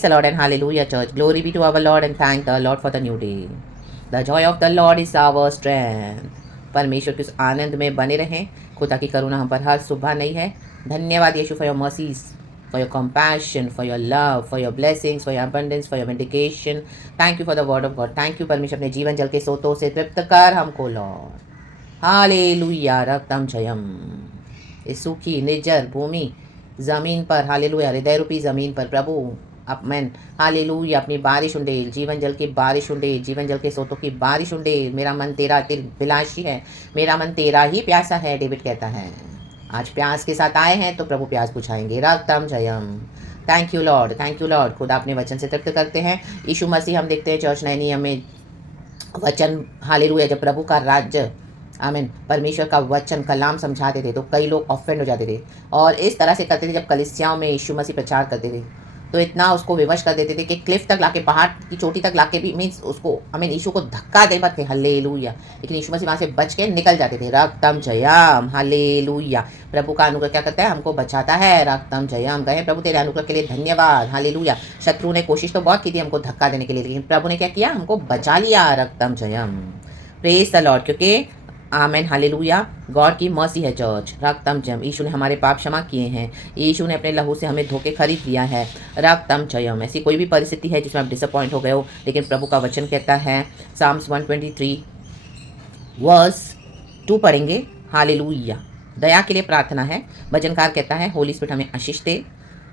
Praise the Lord and hallelujah, church. Glory be to our Lord and thank the Lord for the new day. The joy of the Lord is our strength. परमेश्वर के उस आनंद में बने रहें. खुदा की करुणा हम पर हर सुबह नई है. धन्यवाद यीशु for your mercies, for your compassion, for your love, for your blessings, for your abundance, for your vindication. Thank you for the word of God. Thank you परमेश्वर अपने जीवन जल के सोतों से तृप्त कर हमको लॉर्ड. हालेलुया रक्तम जयम. इस सूखी निर्जर भूमि ज़मीन पर हालेलुया हृदय रूपी ज़मीन पर प्रभु अपमैन हालेलुया अपनी बारिश उंडेल. जीवन जल की बारिश उंडेल. जीवन जल के सोतों की बारिश उंडेल. मेरा मन तेरा बिलाशी है. मेरा मन तेरा ही प्यासा है. डेविड कहता है आज प्यास के साथ आए हैं तो प्रभु प्यास बुझाएंगे. रक्तम जयम. Thank you lord. Thank you lord. खुदा अपने वचन से तृप्त करते हैं. यीशु मसीह हम देखते हैं चर्च नए नियम में वचन हालेलुया जब प्रभु का राज्य आमीन परमेश्वर का वचन कलाम समझाते थे तो कई लोग ऑफेंड हो जाते थे और इस तरह से करते थे. जब कलीसियाओं में यीशु मसीह प्रचार करते थे तो इतना उसको विवश कर देते थे कि क्लिफ तक लाके पहाड़ की चोटी तक लाके भी मीन्स उसको आमीन यीशु को धक्का दे पाते हालेलुया. लेकिन यीशु मसीह वहाँ से बच के निकल जाते थे. रक्तम जयम हालेलुया. प्रभु का अनुग्रह क्या करता है हमको बचाता है. रक्तम जयम. कहें प्रभु तेरे अनुग्रह के लिए धन्यवाद. हालेलुया. शत्रु ने कोशिश तो बहुत की थी हमको धक्का देने के लिए लेकिन प्रभु ने क्या किया हमको बचा लिया. रक्तम जयम. Praise the lord. क्योंकि आमेन हालेलुया गॉड की मर्सी है चर्च. रक्तम जयम. यीशु ने हमारे पाप क्षमा किए हैं. यीशु ने अपने लहू से हमें धोखे खरीद लिया है. रक्तम जयम. ऐसी कोई भी परिस्थिति है जिसमें आप डिसअपॉइंट हो गए हो लेकिन प्रभु का वचन कहता है साम्स 123 वर्स 2 पढ़ेंगे. हालेलुया. दया के लिए प्रार्थना है. भजनकार कहता है होली स्पिरिट हमें आशीष दे.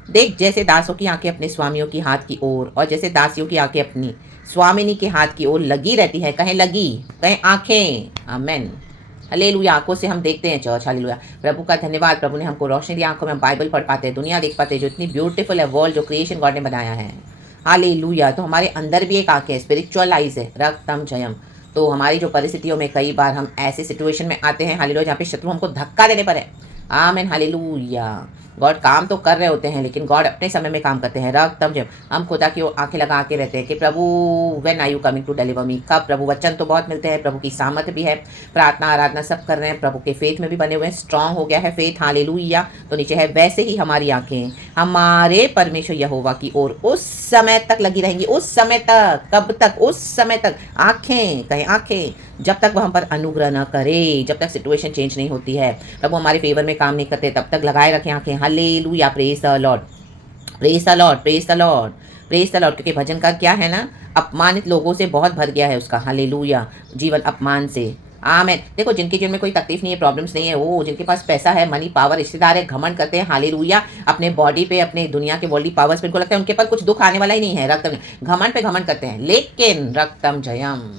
देख जैसे दासों की आंखें अपने स्वामियों की हाथ की ओर और जैसे दासियों की आंखें अपनी स्वामिनी के हाथ की ओर लगी रहती है. कहें लगी. कहें आंखें. आमेन. हालेलुया. आंखों से हम देखते हैं चर्च. हालेलुया. प्रभु का धन्यवाद. प्रभु ने हमको रोशनी दी. आंखों में हम बाइबल पढ़ पाते हैं. दुनिया देख पाते हैं जो इतनी ब्यूटीफुल है वर्ल्ड जो क्रिएशन गॉड ने बनाया है. हालेलुया. तो हमारे अंदर भी एक आंखें है. स्पिरिचुअल आइज है. रक्तम जयम. तो हमारी जो परिस्थितियों में कई बार हम ऐसे सिचुएशन में आते हैं हालेलुया जहाँ पे शत्रु हमको धक्का देने पर है. आमेन हालेलुया. गॉड काम तो कर रहे होते हैं लेकिन गॉड अपने समय में काम करते हैं. रक्तम जब हम खुदा की ओर आंखें लगा के रहते हैं कि प्रभु when are you coming to deliver me. कब प्रभु. वचन तो बहुत मिलते हैं. प्रभु की सामर्थ भी है. प्रार्थना आराधना सब कर रहे हैं. प्रभु के फेथ में भी बने हुए हैं. स्ट्रांग हो गया है फेथ. हालेलुया. तो नीचे है वैसे ही हमारी आंखें हमारे परमेश्वर यहोवा की ओर उस समय तक लगी रहेंगी. उस समय तक. कब तक. उस समय तक. आंखें. कहें आंखें. जब तक वह हम पर अनुग्रह न करे. जब तक सिचुएशन चेंज नहीं होती है प्रभु हमारे फेवर में काम नहीं करते तब तक लगाए रखें आंखें. Hallelujah. Praise the Lord. Praise the Lord. Praise the Lord. Praise the lord. क्योंकि भजन का क्या है ना अपमानित लोगों से बहुत भर गया है उसका. हालेलुया. जीवन अपमान से. आमेन. देखो जिनके जीवन में कोई तकलीफ नहीं है प्रॉब्लम्स नहीं है वो जिनके पास पैसा है मनी पावर रिश्तेदार है घमंड करते हैं. हालेलुया. अपने बॉडी पे अपने दुनिया के वर्ल्डली पावर्स पे उनको लगता है उनके पास कुछ दुख आने वाला ही नहीं है. रक्तम घमंड पे घमंड करते हैं. लेकिन रक्तम जयम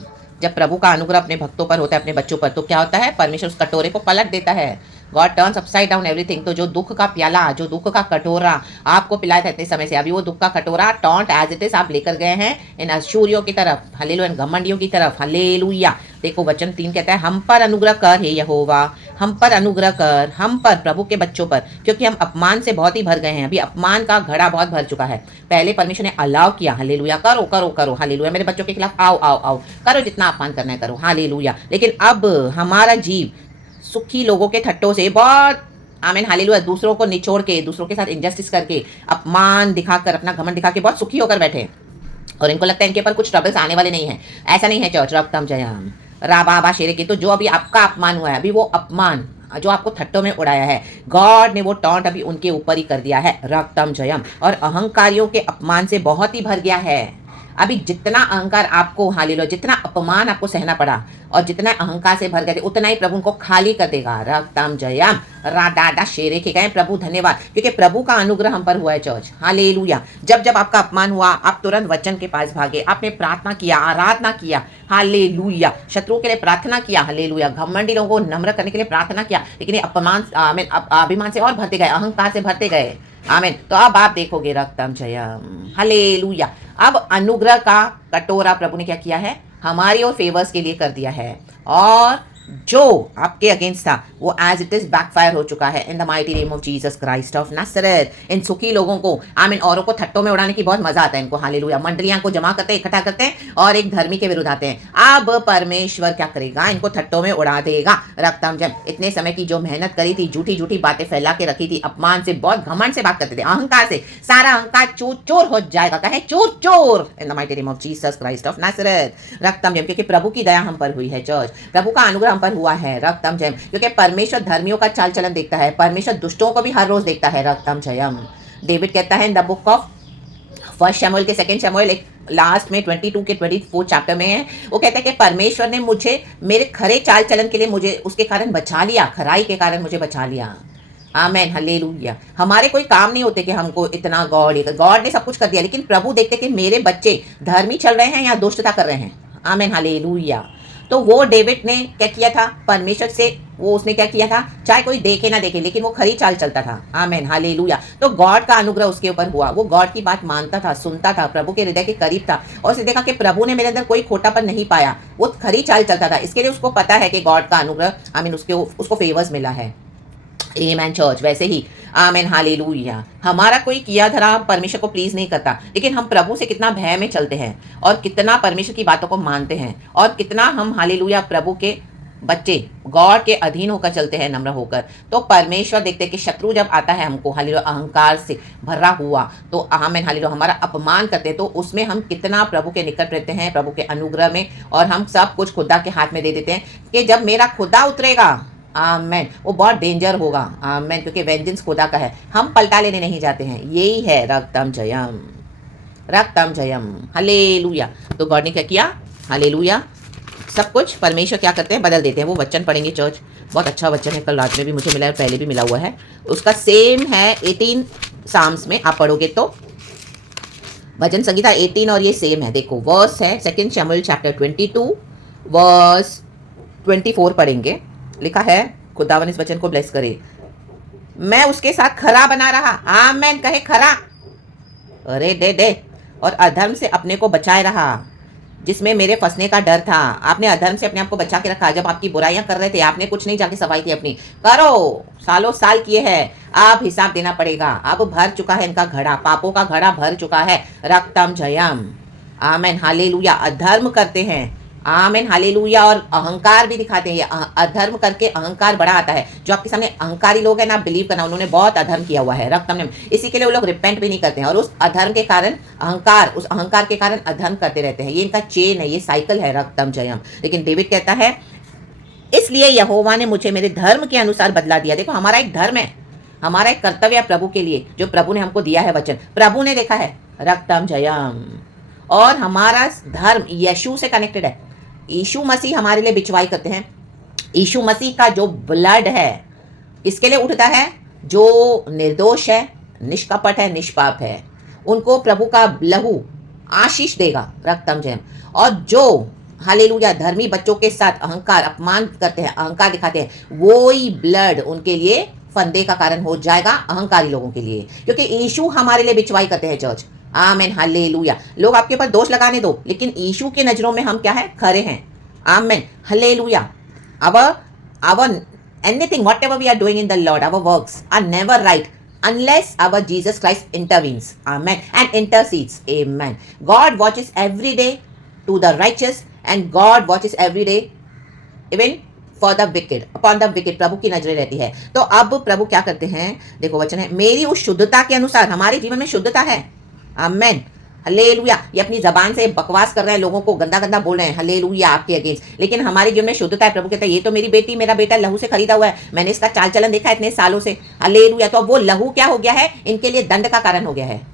जब प्रभु का अनुग्रह अपने भक्तों पर होता है अपने बच्चों पर तो क्या होता है परमेश्वर उस कटोरे को पलट देता है. God turns upside down everything. तो जो दुख का प्याला जो दुख का कटोरा आपको पिलाया था इतने समय से अभी वो दुख का कटोरा टॉन्ट एज इट इज आप लेकर गए हैं इन अशूरियों की तरफ. हालेलुया. घमंडियों की तरफ. हालेलुया. देखो वचन 3 कहता है हम पर अनुग्रह कर हे यहोवा. हम पर अनुग्रह कर. हम पर प्रभु के बच्चों पर. क्योंकि हम अपमान से बहुत ही भर गए हैं. अभी अपमान का घड़ा बहुत भर चुका है. पहले परमेश्वर ने अलाउ किया. हालेलुया. करो करो करो. हालेलुया. मेरे बच्चों के खिलाफ आओ आओ आओ करो जितना अपमान करना है करो. हालेलुया. लेकिन अब हमारा जीव सुखी लोगों के ठट्टों से बहुत आमीन हालेलुया दूसरों को निचोड़ के दूसरों के साथ इनजस्टिस करके अपमान दिखाकर अपना घमंड दिखा के बहुत सुखी होकर बैठे और इनको लगता है इनके पर कुछ ट्रबल्स आने वाले नहीं है. ऐसा नहीं है चर्च. रक्तम जयम. राबा शेरे की. तो जो अभी आपका अपमान हुआ है अभी वो अपमान जो आपको थट्टों में उड़ाया है गॉड ने वो टॉन्ट अभी उनके ऊपर ही कर दिया है. रक्तम जयम. और अहंकारियों के अपमान से बहुत ही भर गया है. अभी जितना अहंकार आपको हालेलुया जितना अपमान आपको सहना पड़ा और जितना अहंकार से भर गए थे उतना ही प्रभु उनको खाली कर देगा. रक्तम जयम. राडा शेरे के गए. प्रभु धन्यवाद क्योंकि प्रभु का अनुग्रह हम पर हुआ है चर्च. हालेलुया. जब जब आपका अपमान हुआ आप तुरंत वचन के पास भागे. आपने प्रार्थना किया आराधना किया. हालेलुया. शत्रुओं के लिए प्रार्थना किया. हालेलुया. घमंडी लोगों को नम्र करने के लिए प्रार्थना किया लेकिन ये अपमान अभिमान से और भरते गए अहंकार से भरते गए. आमीन. तो अब आप देखोगे रक्तम जयम. हालेलुया. अब अनुग्रह का कटोरा प्रभु ने क्या किया है हमारी और फेवर्स के लिए कर दिया है और जो आपके अगेंस्ट था वो एज इट इज बैकफायर हो चुका है in the mighty name of Jesus Christ of Nazareth. इन सुखी लोगों को आमीन औरों को थट्टों में उड़ाने की बहुत मजा आता है इनको. हालेलुया. मंडलियां को जमा करते हैं इकट्ठा करते हैं और एक धर्मी के विरुद्ध आते हैं. अब परमेश्वर क्या करेगा, इनको थट्टों में उड़ा देगा। रक्तम जम इतने समय की जो मेहनत करी थी, झूठी झूठी बातें फैला के रखी थी, अपमान से, बहुत घमंड से बात करते थे, अहंकार से, सारा अहंकार चूर चूर हो जाएगा। कहे चूर चूर in the mighty name of Jesus Christ of Nazareth. रक्तम जम क्योंकि प्रभु की दया हम पर हुई है चर्च, प्रभु का अनुग्रह हम पर हुआ है। रक्तम जम क्योंकि परमेश्वर धर्मियों का चाल चलन देखता है, परमेश्वर दुष्टों को भी हर रोज देखता है। रक्तम जयम डेविड कहता है in the book of first शमूएल के सेकंड शमूएल एक लास्ट में 22 के 24 चैप्टर में है, वो कहता है कि परमेश्वर ने मुझे मेरे खरे चाल चलन के लिए मुझे उसके कारण बचा लिया, खराई के कारण मुझे बचा लिया। Amen hallelujah. हमारे कोई काम नहीं होते कि हमको इतना गॉड ने सब कुछ कर दिया, लेकिन प्रभु देखते कि मेरे बच्चे धर्मी चल रहे हैं या दुष्टता कर रहे हैं। Amen hallelujah. तो वो डेविड ने क्या किया था, परमेश्वर से वो उसने क्या किया था, चाहे कोई देखे ना देखे लेकिन वो खरी चाल चलता था। Amen hallelujah. तो गॉड का अनुग्रह उसके ऊपर हुआ, वो गॉड की बात मानता था, सुनता था, प्रभु के हृदय के करीब था, और उसने देखा कि प्रभु ने मेरे अंदर कोई खोटापन नहीं पाया, वो खरी चाल चलता था। इसके लिए उसको पता है कि गॉड का अनुग्रह उसको फेवर्स मिला है। आमेन चर्च। वैसे ही आमेन हालेलुया, हमारा कोई किया धरा परमेश्वर को प्लीज नहीं करता, लेकिन हम प्रभु से कितना भय में चलते हैं और कितना परमेश्वर की बातों को मानते हैं और कितना हम हालेलुया प्रभु के बच्चे गॉड के अधीन होकर चलते हैं, नम्र होकर। तो परमेश्वर देखते हैं कि शत्रु जब आता है हमको हालेलुया अहंकार से भरा हुआ, तो आमेन हालेलुया हमारा अपमान करते हैं, तो उसमें हम कितना प्रभु के निकट रहते हैं, प्रभु के अनुग्रह में, और हम सब कुछ खुदा के हाथ में दे देते हैं कि जब मेरा खुदा उतरेगा, आमेन, वो बहुत डेंजर होगा। आमेन, क्योंकि वेंजेंस खुदा का है, हम पलटा लेने नहीं जाते हैं। यही है रक्तम जयम, रक्तम जयम हालेलुया। तो गॉड ने क्या किया, हालेलुया, सब कुछ परमेश्वर क्या करते हैं, बदल देते हैं। वो वचन पढ़ेंगे चर्च, बहुत अच्छा वचन है, कल रात में भी मुझे मिला है, पहले भी मिला हुआ है, उसका सेम है 18 साम्स में आप पढ़ोगे तो भजन संगीता 18 और ये सेम है। देखो वर्स है 2 शमूएल चैप्टर 22 वर्स 24 पढ़ेंगे। लिखा है, खुदावन इस वचन को ब्लेस करे, मैं उसके साथ खरा बना रहा, आमेन कहे खरा, अरे दे और अधर्म से अपने को बचाए रहा, जिसमें मेरे फंसने का डर था। आपने अधर्म से अपने आप को बचा के रखा। जब आपकी बुराइयां कर रहे थे, आपने कुछ नहीं जाके सफाई की अपनी, करो, सालों साल किए हैं, अब हिसाब देना पड़ेगा। अब भर चुका है इनका घड़ा, पापों का घड़ा भर चुका है। रक्तम जयम, आमेन हालेलुया। अधर्म करते हैं, आमेन हालेलुया, और अहंकार भी दिखाते हैं। अधर्म करके अहंकार बड़ा आता है। जो आपके सामने अहंकारी लोग हैं ना, बिलीव करना उन्होंने बहुत अधर्म किया हुआ है। रक्तम ने, इसी के लिए वो लोग रिपेंट भी नहीं करते हैं, और उस अधर्म के कारण अहंकार, उस अहंकार के कारण अधर्म करते रहते हैं। ये इनका चेन है, ये साइकिल है रक्तम जयम। लेकिन डेविड कहता है, इसलिए यहोवा ने मुझे मेरे धर्म के अनुसार बदला दिया। देखो हमारा एक धर्म है, हमारा एक कर्तव्य है प्रभु के लिए, जो प्रभु ने हमको दिया है वचन, प्रभु ने देखा है। रक्तम जयम। और हमारा धर्म यीशु से कनेक्टेड है। यीशु मसीह हमारे लिए बिचवाई करते हैं। यीशु मसीह का जो ब्लड है, इसके लिए उठता है जो निर्दोष है, निष्कपट है, निष्पाप है, उनको प्रभु का लहू आशीष देगा। रक्तम जयम। और जो हालेलुया धर्मी बच्चों के साथ अहंकार, अपमान करते हैं, अहंकार दिखाते हैं, वो ही ब्लड उनके लिए फंदे का कारण हो जाएगा, अहंकारी लोगों के लिए, क्योंकि यीशु हमारे लिए बिचवाई करते हैं चर्च। Amen hallelujah. लोग आपके ऊपर दोष लगाने दो, लेकिन यीशु के नजरों में हम क्या है, खरे हैं। Amen hallelujah. our anything whatever we are doing in the Lord, our works are never right unless our Jesus Christ intervenes, amen, and intercedes, amen. God watches every day to the righteous and God watches every day even for the wicked, upon the wicked, प्रभु की नजरें रहती है। तो अब प्रभु क्या करते हैं, देखो वचन है, मेरी उस शुद्धता के अनुसार, हमारे जीवन में शुद्धता है, आमेन हालेलुया। ये अपनी जबान से बकवास कर रहे हैं, लोगों को गंदा गंदा बोल रहे हैं, हालेलुया आपके अगेंस्ट, लेकिन हमारे जीवन में शुद्धता है। प्रभु कहता है, ये तो मेरी बेटी, मेरा बेटा लहू से खरीदा हुआ है, मैंने इसका चाल चलन देखा है इतने सालों से, हालेलुया। तो अब वो लहू क्या हो गया है, इनके लिए दंड का कारण हो गया है।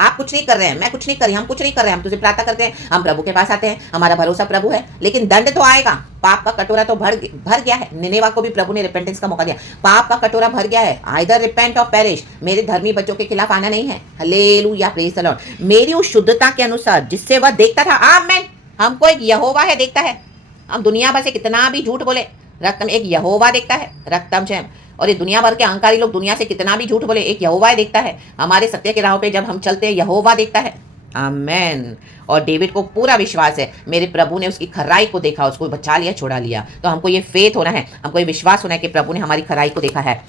आप कुछ नहीं कर रहे हैं, मैं कुछ नहीं कर रही, हम कुछ नहीं कर रहे हैं, हम तुझे प्रार्थना करते हैं, हम प्रभु के पास आते हैं, हमारा भरोसा प्रभु है, लेकिन दंड तो आएगा। पाप का कटोरा तो भर गया है। निनेवा को भी प्रभु ने रिपेंटेंस का मौका दिया, पाप का कटोरा भर गया है, आइदर रिपेंट और पेरिश। मेरे धर्मी बच्चों के खिलाफ आना नहीं है, हालेलुया, प्रेज द लॉर्ड। मेरी उस शुद्धता के अनुसार जिससे वह देखता था, आमेन। हमको एक यहोवा है, देखता है। हम दुनिया भर से कितना भी झूठ बोले, रक्तम एक यहोवा देखता है, रक्तम जयम। और ये दुनिया भर के अहंकारी लोग दुनिया से कितना भी झूठ बोले, एक यहोवा देखता है। हमारे सत्य के राहों पे जब हम चलते हैं, यहोवा देखता है, आमेन। और डेविड को पूरा विश्वास है, मेरे प्रभु ने उसकी खराई को देखा, उसको बचा लिया, छोड़ा लिया। तो हमको ये फेथ होना है, हमको ये विश्वास होना है कि प्रभु ने हमारी खराई को देखा है।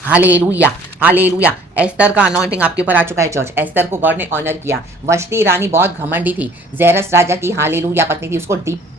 Hallelujah hallelujah. एस्तर का अनॉइंटिंग आपके ऊपर आ चुका है चर्च। एस्तर को गॉड ने ऑनर किया। वष्टी रानी बहुत घमंडी थी, जेरस राजा की हालेलुया पत्नी थी, उसको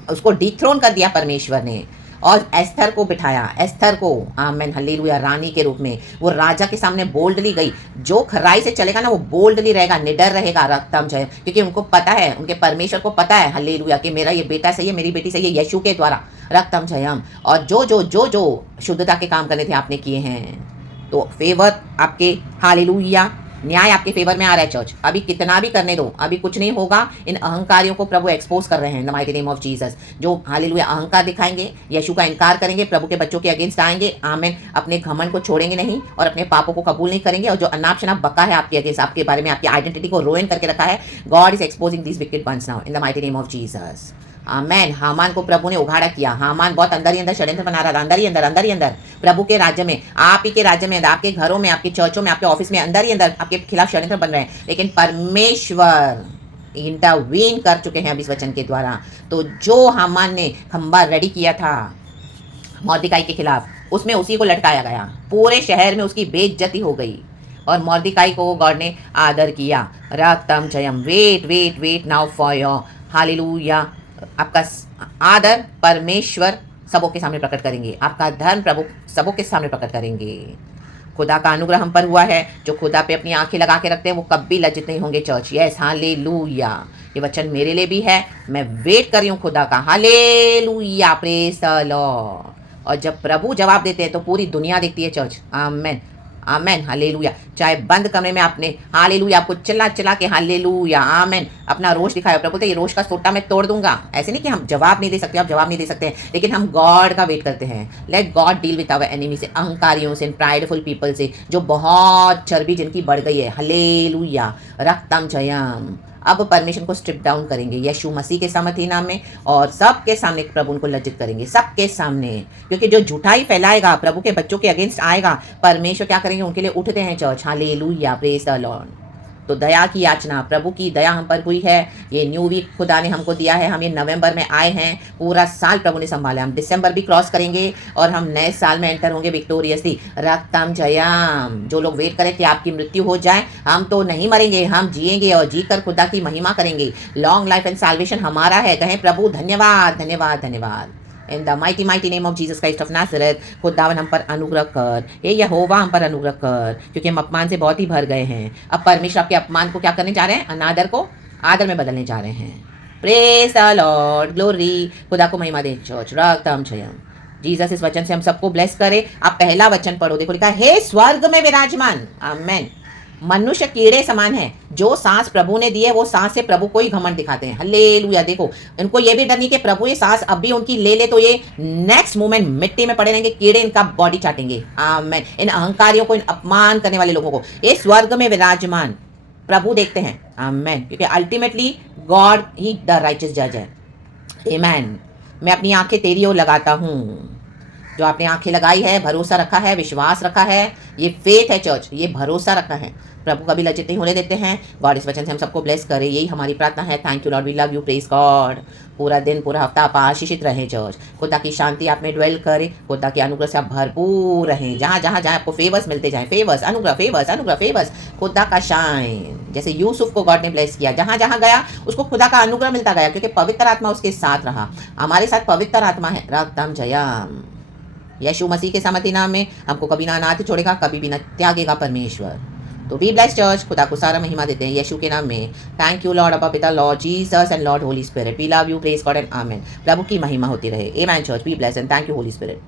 उसको डिथ्रोन कर दिया परमेश्वर ने और एस्थर को बिठाया, एस्थर को आमेन हालेलुया रानी के रूप में। वो राजा के सामने बोल्डली गई। जो खराई से चलेगा ना वो बोल्डली रहेगा, निडर रहेगा, रक्तम जय, क्योंकि उनको पता है, उनके परमेश्वर को पता है हालेलुया कि मेरा ये बेटा सही है, मेरी बेटी सही है, यीशु के द्वारा रक्तम जयम। और जो जो जो जो शुद्धता के काम करने थे आपने किए हैं, तो फेवर आपके हालेलुया, न्याय आपके फेवर में आ रहा है चर्च। अभी कितना भी करने दो, अभी कुछ नहीं होगा। इन अहंकारियों को प्रभु एक्सपोज कर रहे हैं इन the mighty name of Jesus, जो हालेलुया अहंकार दिखाएंगे, यीशु का इनकार करेंगे, प्रभु के बच्चों के अगेंस्ट आएंगे, आमेन, अपने घमंड को छोड़ेंगे नहीं और अपने पापों को कबूल नहीं करेंगे। और जो अनाप शनाप बका है आपके अगेंस्ट, आपके बारे में, आपकी आइडेंटिटी को रोइन करके रखा है, God is exposing this wicked ones now in the mighty name of Jesus. Amen. Haman को प्रभु ने उघाड़ा किया। हामान बहुत अंदर ही अंदर षड्यंत्र बना रहा था, अंदर ही अंदर प्रभु के राज्य में, आप ही के राज्य में, आपके घरों में, आपके चर्चों में, आपके ऑफिस में, अंदर ही अंदर आपके खिलाफ षड्यंत्र बन रहे हैं। लेकिन परमेश्वर इंटरवीन कर चुके हैं अभी इस वचन के द्वारा। तो जो हामान ने खंबा रेडी किया था मोर्देकाई के खिलाफ, उसमें उसी को लटकाया गया, पूरे शहर में उसकी बेइज्जती हो गई और मोर्देकाई को गॉड ने आदर किया। रक्तम जयम। Wait wait wait now for your hallelujah. आपका आदर परमेश्वर सबों के सामने प्रकट करेंगे, आपका धर्म प्रभु सबों के सामने प्रकट करेंगे। खुदा का अनुग्रह हम पर हुआ है। जो खुदा पे अपनी आंखें लगा के रखते हैं वो कभी लज्जित नहीं होंगे चर्च। Yes hallelujah. ये वचन मेरे लिए भी है, मैं वेट कर रही हूँ खुदा का। Hallelujah, praise the Lord. और जब प्रभु जवाब देते हैं तो पूरी दुनिया देखती है चर्च। आमेन आमेन हालेलुया। चाहे बंद कमरे में आपने हालेलुया आपको चिल्ला चिल्ला के हालेलुया आमेन अपना रोष दिखाया, प्रभु बोलते ये रोष का सोटा मैं तोड़ दूंगा। ऐसे नहीं कि हम जवाब नहीं दे सकते, आप जवाब नहीं दे सकते, लेकिन हम गॉड का वेट करते हैं। Let God deal with our enemy से, अहंकारियों से, प्राइडफुल पीपल से, जो बहुत चर्बी जिनकी बढ़ गई है। हालेलुया, रक्तम जयम। अब परमेश्वर को स्ट्रिप डाउन करेंगे यीशु मसीह के सामर्थी नाम में, और सबके सामने प्रभु उनको लज्जित करेंगे, सबके सामने। क्योंकि जो झूठाई फैलाएगा, प्रभु के बच्चों के अगेंस्ट आएगा, परमेश्वर क्या करेंगे, उनके लिए उठते हैं church. Hallelujah, praise the Lord. तो दया की याचना, प्रभु की दया हम पर हुई है। ये न्यू वीक खुदा ने हमको दिया है, हम ये नवंबर में आए हैं, पूरा साल प्रभु ने संभाला। हम दिसंबर भी क्रॉस करेंगे और हम नए साल में एंटर होंगे विक्टोरियसली। रक्तम जयम। जो लोग वेट करें कि आपकी मृत्यु हो जाए, हम तो नहीं मरेंगे, हम जिएंगे और जीकर खुदा की महिमा करेंगे। लॉन्ग लाइफ एंड साल्वेशन हमारा है। कहें प्रभु धन्यवाद धन्यवाद धन्यवाद। In the mighty name of Jesus Christ of Nazareth, खुदावन हम पर अनुग्रह कर, ये यहोवा हम पर अनुग्रह कर, क्योंकि हम अपमान से बहुत ही भर गए हैं। अब परमेश्वर आपके अपमान को क्या करने जा रहे हैं, अनादर को आदर में बदलने जा रहे हैं। प्रेज द लॉर्ड, ग्लोरी, खुदा को महिमा दे चर्च। रक्तम जयम। जीसस इस वचन से हम सबको ब्लेस करे। आप पहला वचन पढ़ो, देखो लिखा है, हे स्वर्ग में विराजमान। आमेन। मनुष्य कीड़े समान है, जो सांस प्रभु ने दी है वो सांस से प्रभु को ही घमंड दिखाते हैं। हल्लेलुया। देखो इनको ये भी डर नहीं कि प्रभु ये सांस अभी उनकी ले ले तो ये नेक्स्ट मोमेंट मिट्टी में पड़े रहेंगे, कीड़े इनका बॉडी चाटेंगे। आमेन। इन अहंकारियों को, इन अपमान करने वाले लोगों को, ये स्वर्ग में विराजमान प्रभु देखते हैं। आमेन। क्योंकि ultimately God he the righteous जज है। आमेन। मैं अपनी आंखें तेरी ओर लगाता हूँ। जो आपने आंखें लगाई है, भरोसा रखा है, विश्वास रखा है, ये फेथ है चर्च, ये भरोसा रखा है, प्रभु कभी लज्जित नहीं होने देते हैं। गॉड इस वचन से हम सबको ब्लेस करे, यही हमारी प्रार्थना है। Thank you Lord, we love you, praise God. पूरा दिन, पूरा हफ्ता आप आशीषित रहे चर्च। खुदा की शांति आप में ड्वेल करे, खुदा के अनुग्रह से आप भरपूर रहें। जहाँ जहाँ जहाँ आपको फेवर्स मिलते जाएं, फेवर्स, अनुग्रह, फेवर्स, अनुग्रह, फेवर्स, खुदा का शाइन। जैसे यूसुफ को गॉड ने ब्लेस किया, जहाँ जहाँ गया उसको खुदा का अनुग्रह मिलता गया, क्योंकि पवित्र आत्मा उसके साथ रहा। हमारे साथ पवित्र आत्मा है। रक्तम जयम। यीशु मसीह के सामर्थी नाम में हमको कभी ना अनाथ छोड़ेगा, कभी भी ना त्यागेगा परमेश्वर। तो बी ब्लेस्ड चर्च, खुदा को सारा महिमा देते हैं यीशु के नाम में। थैंक यू लॉर्ड, अबा पिता, lord Jesus and lord holy spirit, we love you, praise God and amen. प्रभु की महिमा होती रहे। Amen church, be blessed and thank you holy spirit.